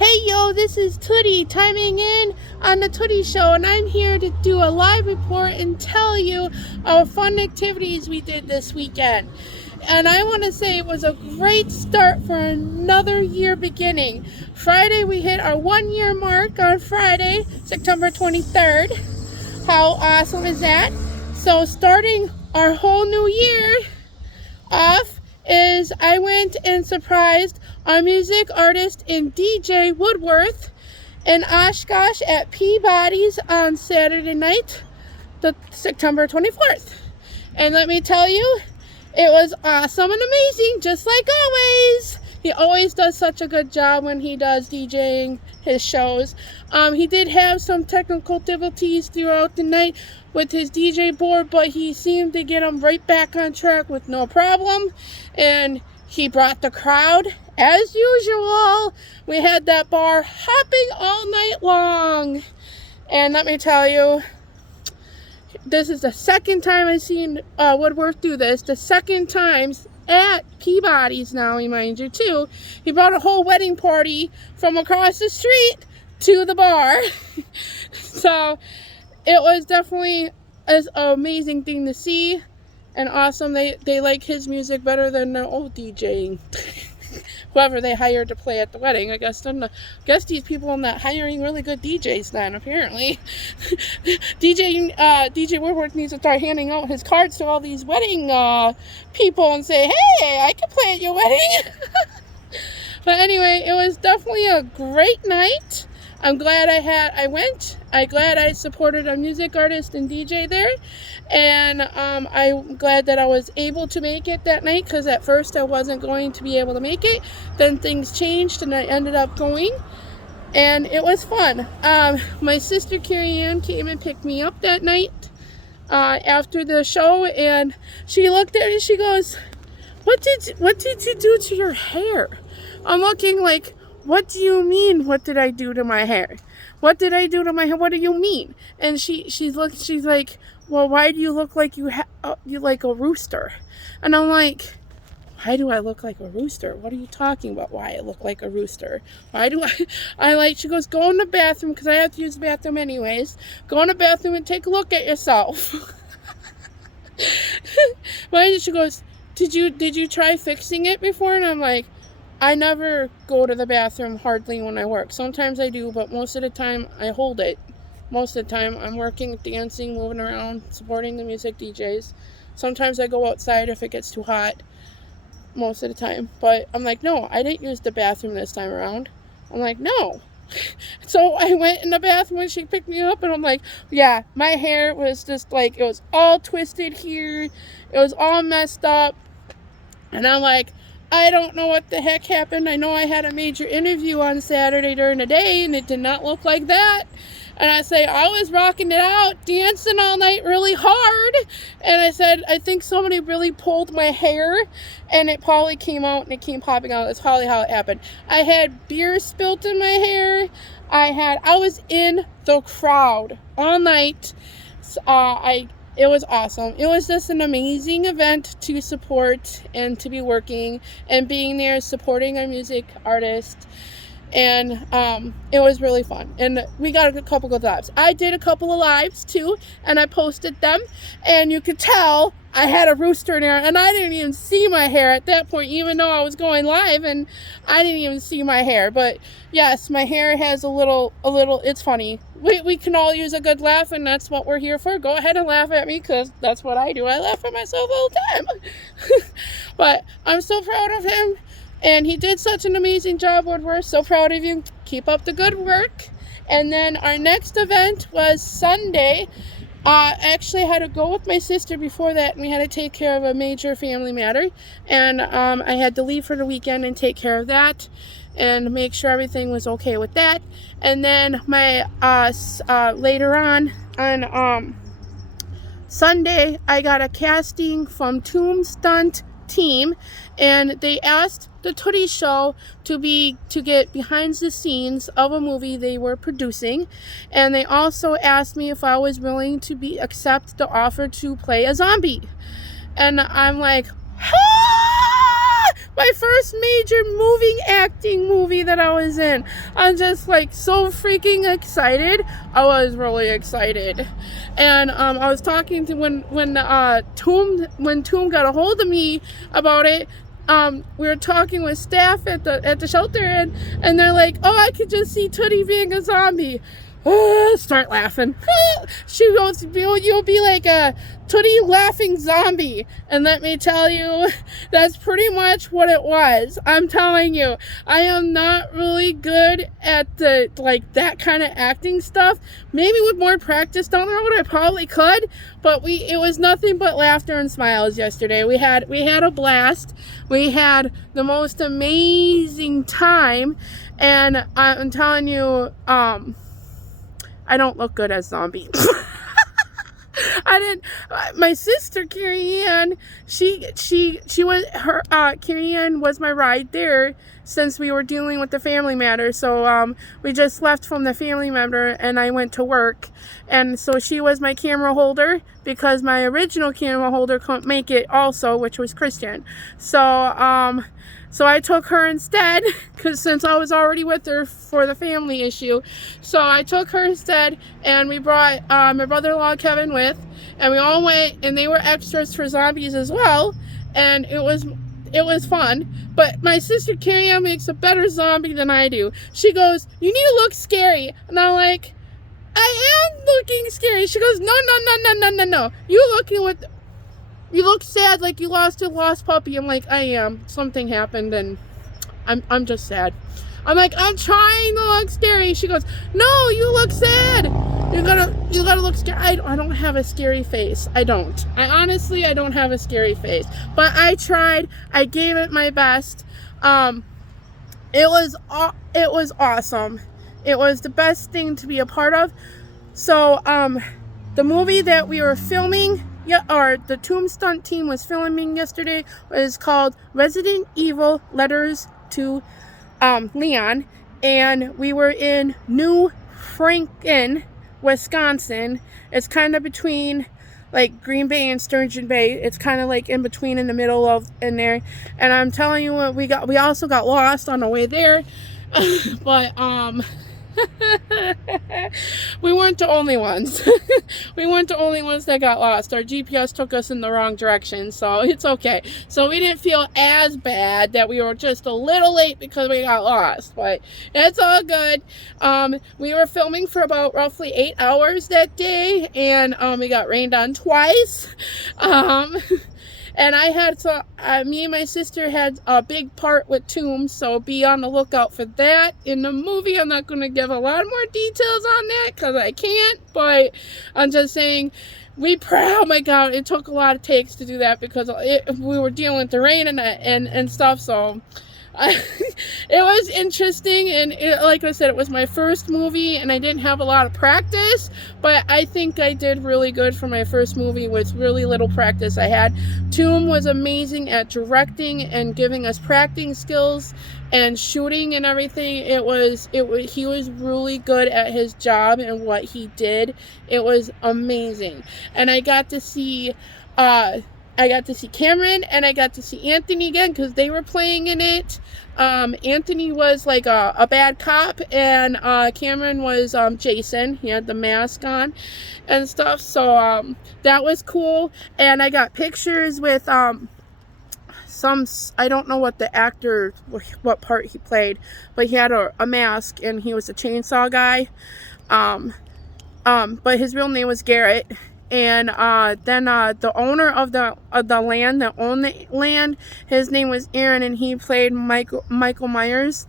Hey yo, this is Tootie chiming in on the Tootie Show, and I'm here to do a live report and tell you our fun activities we did this weekend. And I want to say it was a great start for another year beginning. Friday we hit our 1 year mark on Friday, September 23rd. How awesome is that? So starting our whole new year off is I went and surprised our music artist and DJ Woodworth in Oshkosh at Peabody's on Saturday night, the September 24th. And let me tell you, it was awesome and amazing, just like always. He always does such a good job when he does DJing his shows. He did have some technical difficulties throughout the night with his DJ board, but he seemed to get him right back on track with no problem. And he brought the crowd as usual. We had that bar hopping all night long. And let me tell you, this is the second time I've seen Woodworth do this. The second time at Peabody's now, mind you, too. He brought a whole wedding party from across the street to the bar. So it was definitely an amazing thing to see and awesome. They like his music better than the old DJing. Whoever they hired to play at the wedding. I guess these people are not hiring really good DJs then, apparently. DJ Woodworth needs to start handing out his cards to all these wedding people and say, hey, I can play at your wedding. But anyway, it was definitely a great night. I'm glad I went. I'm glad I supported a music artist and DJ there. And I'm glad that I was able to make it that night, because at first I wasn't going to be able to make it. Then things changed and I ended up going. And it was fun. My sister Carrie Ann came and picked me up that night after the show. And she looked at it and she goes, what did you do to your hair? I'm looking like, what do you mean, what did I do to my hair? What did I do to my hair? What do you mean? And she's like, well, why do you look like you like a rooster? And I'm like, why do I look like a rooster? What are you talking about? Why I look like a rooster? Why do she goes, go in the bathroom, because I have to use the bathroom anyways. Go in the bathroom and take a look at yourself. She goes, did you try fixing it before? And I'm like, I never go to the bathroom hardly when I work. Sometimes I do, but most of the time I hold it. Most of the time I'm working, dancing, moving around, supporting the music DJs. Sometimes I go outside if it gets too hot. Most of the time. But I'm like, no, I didn't use the bathroom this time around. I'm like, no. So I went in the bathroom and she picked me up, and I'm like, yeah, my hair was just like, it was all twisted here. It was all messed up. And I'm like, I don't know what the heck happened. I know I had a major interview on Saturday during the day, and it did not look like that. And I say, I was rocking it out, dancing all night really hard. And I said, I think somebody really pulled my hair, and it probably came out, and it came popping out. That's probably how it happened. I had beer spilt in my hair. I was in the crowd all night. It was awesome. It was just an amazing event to support and to be working and being there supporting our music artist. And it was really fun. And we got a couple good lives. I did a couple of lives too, and I posted them. And you could tell I had a rooster in there, and I didn't even see my hair at that point, even though I was going live, and I didn't even see my hair. But yes, my hair has a little, it's funny. We can all use a good laugh, and that's what we're here for. Go ahead and laugh at me, because that's what I do. I laugh at myself all the time. But I'm so proud of him, and he did such an amazing job, Woodworth. So proud of you. Keep up the good work. And then our next event was Sunday. I actually had to go with my sister before that, and we had to take care of a major family matter. And I had to leave for the weekend and take care of that and make sure everything was okay with that. And then my later on Sunday, I got a casting from Toom Stunt Team, and they asked the Tootie Show to get behind the scenes of a movie they were producing, and they also asked me if I was willing to accept the offer to play a zombie. And I'm like, ah! my first major acting movie that I was in. I'm just like so freaking excited. I was really excited. And I was talking to when Toom got a hold of me about it. We were talking with staff at the shelter, and they're like, oh, I could just see Tootie being a zombie. Start laughing. She goes, you'll be like a Tootie laughing zombie. And let me tell you, that's pretty much what it was. I'm telling you, I am not really good at the that kind of acting stuff. Maybe with more practice down the road I probably could, but it was nothing but laughter and smiles yesterday. We had a blast. We had the most amazing time, and I'm telling you, I don't look good as zombie. My sister Carrie Ann, she was Carrie Ann was my ride there since we were dealing with the family matter. So we just left from the family matter and I went to work, and so she was my camera holder because my original camera holder couldn't make it also, which was Christian. So I took her instead, because since I was already with her for the family issue. So I took her instead, and we brought my brother-in-law Kevin with, and we all went, and they were extras for zombies as well, and it was fun. But my sister Carrie Ann makes a better zombie than I do. She goes, you need to look scary. And I'm like, I am looking scary. She goes, no. You look sad, like you lost your lost puppy. I'm like, I am. Something happened, and I'm just sad. I'm like, I'm trying to look scary. She goes, no, you look sad. You gotta look scary. I don't have a scary face. I don't. I honestly don't have a scary face. But I tried. I gave it my best. It was awesome. It was the best thing to be a part of. So the movie that we were filming, the Toom Stunt Team was filming yesterday, was called Resident Evil Letters to Leon, and we were in New Franken, Wisconsin. It's kind of between like Green Bay and Sturgeon Bay. It's kind of like in between, in the middle of in there. And I'm telling you what, we also got lost on the way there. But we weren't the only ones. We weren't the only ones that got lost. Our GPS took us in the wrong direction, so it's okay. So we didn't feel as bad that we were just a little late because we got lost, but it's all good. We were filming for about roughly 8 hours that day, and we got rained on twice. And me and my sister had a big part with Toom, so be on the lookout for that in the movie. I'm not going to give a lot more details on that because I can't, but I'm just saying, oh my God, it took a lot of takes to do that because we were dealing with the rain and stuff, so it was interesting, and like I said, it was my first movie, and I didn't have a lot of practice, but I think I did really good for my first movie with really little practice I had. Toom was amazing at directing and giving us practicing skills and shooting and everything. He was really good at his job and what he did. It was amazing, and I got to see Cameron, and I got to see Anthony again because they were playing in it. Anthony was like a bad cop, and Cameron was Jason. He had the mask on and stuff, so that was cool. And I got pictures with I don't know what the actor, what part he played, but he had a mask, and he was a chainsaw guy. But his real name was Garrett. And then the owner of the land that owned the land, his name was Aaron, and he played Michael Myers.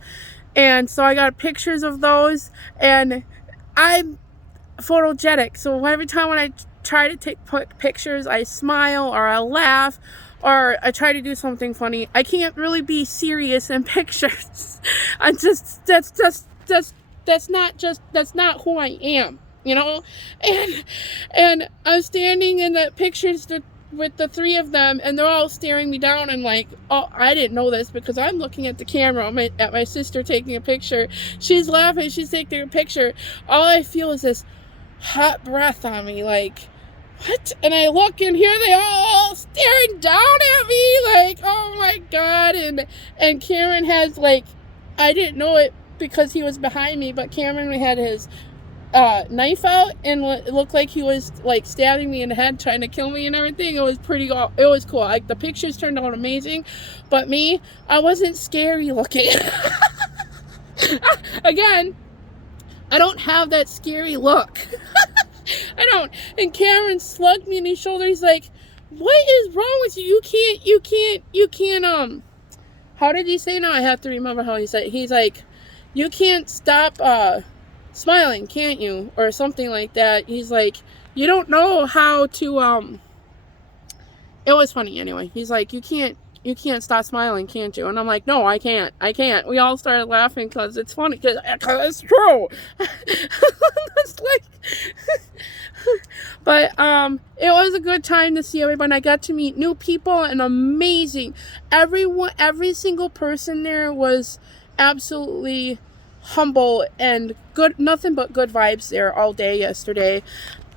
And so I got pictures of those, and I'm photogenic, so every time when I try to take pictures, I smile or I laugh or I try to do something funny. I can't really be serious in pictures. That's not who I am. You know, and I was standing in the pictures with the three of them, and they're all staring me down. And like, oh, I didn't know this because I'm looking at the camera at my sister taking a picture. She's laughing, she's taking a picture. All I feel is this hot breath on me, like, what? And I look, and here they all staring down at me, like, oh my God. And Cameron has, like, I didn't know it because he was behind me, but Cameron had his knife out, and it looked like he was, like, stabbing me in the head, trying to kill me and everything. It was it was cool. Like, the pictures turned out amazing, but me, I wasn't scary looking. Again, I don't have that scary look. I don't. And Cameron slugged me in his shoulder. He's like, what is wrong with you? You can't, how did he say? Now I have to remember how he said it. He's like, you can't stop, smiling, can't you? Or something like that. He's like, you don't know how to, it was funny anyway. He's like, you can't stop smiling, can't you? And I'm like, no, I can't. We all started laughing because it's funny, because it's true. It's like, but it was a good time to see everyone. I got to meet new people, and amazing. Every single person there was absolutely humble and good. Nothing but good vibes there all day yesterday.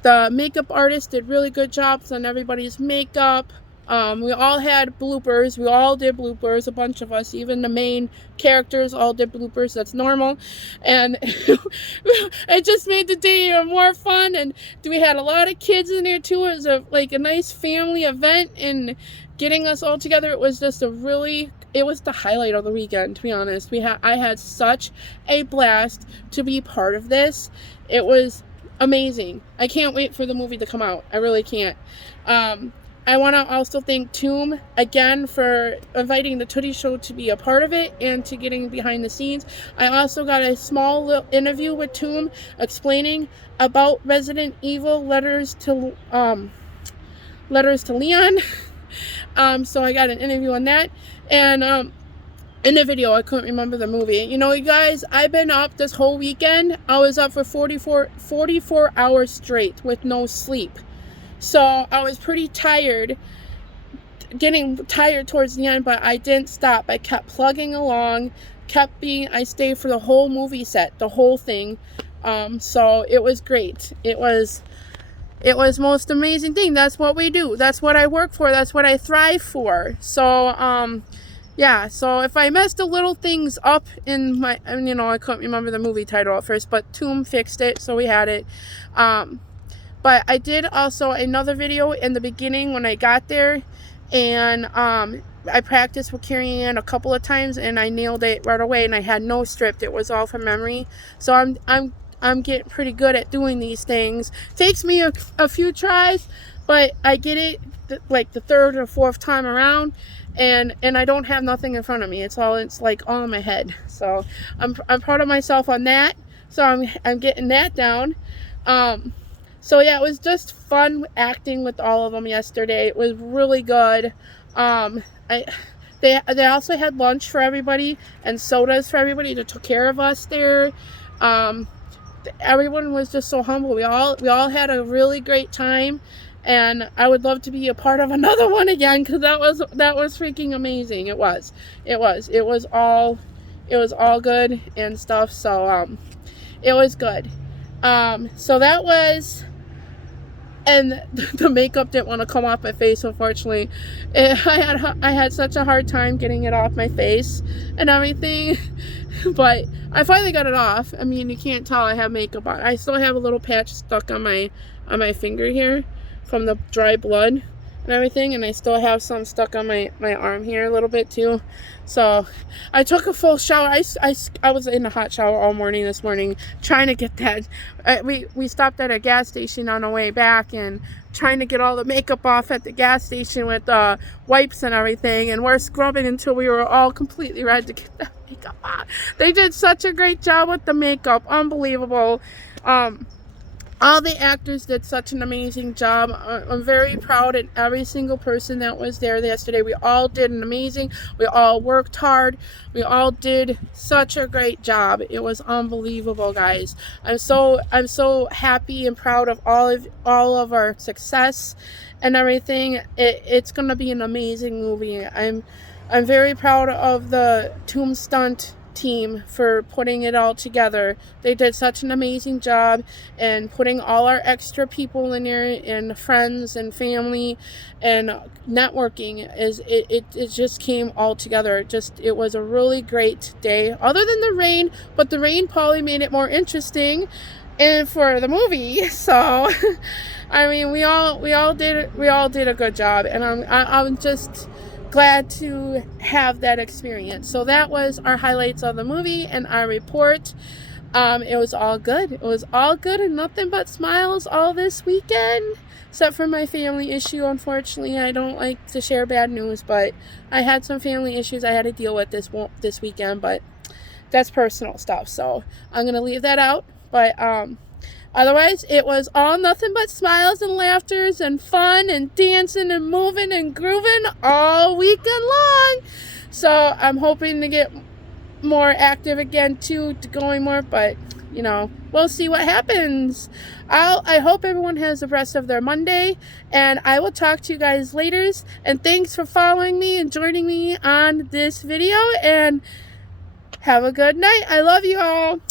The makeup artist did really good jobs on everybody's makeup. We all had bloopers. We all did bloopers, a bunch of us. Even the main characters all did bloopers. That's normal. And it just made the day more fun. And we had a lot of kids in there too. It was like a nice family event, and getting us all together, it was just it was the highlight of the weekend, to be honest. I had such a blast to be part of this. It was amazing. I can't wait for the movie to come out. I really can't. I want to also thank Toom again for inviting the Tootie Show to be a part of it and to getting behind the scenes. I also got a small little interview with Toom explaining about Resident Evil Letters to Leon. So I got an interview on that. And in the video, I couldn't remember the movie. You know, you guys, I've been up this whole weekend. I was up for 44 hours straight with no sleep. So I was pretty tired, getting tired towards the end, but I didn't stop. I kept plugging along, I stayed for the whole movie set, the whole thing. So it was great. It was most amazing thing. That's what we do. That's what I work for. That's what I thrive for. So, yeah, so if I messed the little things up in my, you know, I couldn't remember the movie title at first, but Toom fixed it, so we had it. But I did also another video in the beginning when I got there, and I practiced with Carrie Ann a couple of times, and I nailed it right away, and I had no script. It was all from memory. So I'm getting pretty good at doing these things. Takes me a few tries, but I get it like the third or fourth time around, and I don't have nothing in front of me. It's like all in my head. So I'm proud of myself on that. So I'm getting that down. So yeah, it was just fun acting with all of them yesterday. It was really good. They also had lunch for everybody and sodas for everybody. They took care of us there. Everyone was just so humble. We all had a really great time, and I would love to be a part of another one again, because that was freaking amazing. It was all good and stuff. So it was good. So that was. And the makeup didn't want to come off my face, unfortunately. I had such a hard time getting it off my face and everything. But I finally got it off. I mean, you can't tell I have makeup on. I still have a little patch stuck on my finger here from the dry blood and everything. And I still have some stuck on my arm here a little bit too. So I took a full shower. I was in a hot shower all morning this morning trying to get that. We stopped at a gas station on the way back and trying to get all the makeup off at the gas station with wipes and everything. And we're scrubbing until we were all completely ready to get that makeup on. They did such a great job with the makeup. Unbelievable. All the actors did such an amazing job. I'm very proud of every single person that was there yesterday. We all did an amazing. We all worked hard. We all did such a great job. It was unbelievable, guys. I'm so happy and proud of all of our success and everything. It's gonna be an amazing movie. I'm very proud of the Toom Stunt team for putting it all together. They did such an amazing job, and putting all our extra people in there, and friends and family and networking, it just came all together. It was a really great day, other than the rain, but the rain probably made it more interesting and for the movie. So I mean, we all did a good job, and I'm just glad to have that experience. So that was our highlights of the movie and our report. It was all good. It was all good and nothing but smiles all this weekend, except for my family issue. Unfortunately, I don't like to share bad news, but I had some family issues I had to deal with this weekend, but that's personal stuff, so I'm gonna leave that out. But otherwise, it was all nothing but smiles and laughters and fun and dancing and moving and grooving all weekend long. So I'm hoping to get more active again too, to going more, but you know, we'll see what happens. I hope everyone has the rest of their Monday, and I will talk to you guys later. And thanks for following me and joining me on this video, and have a good night. I love you all.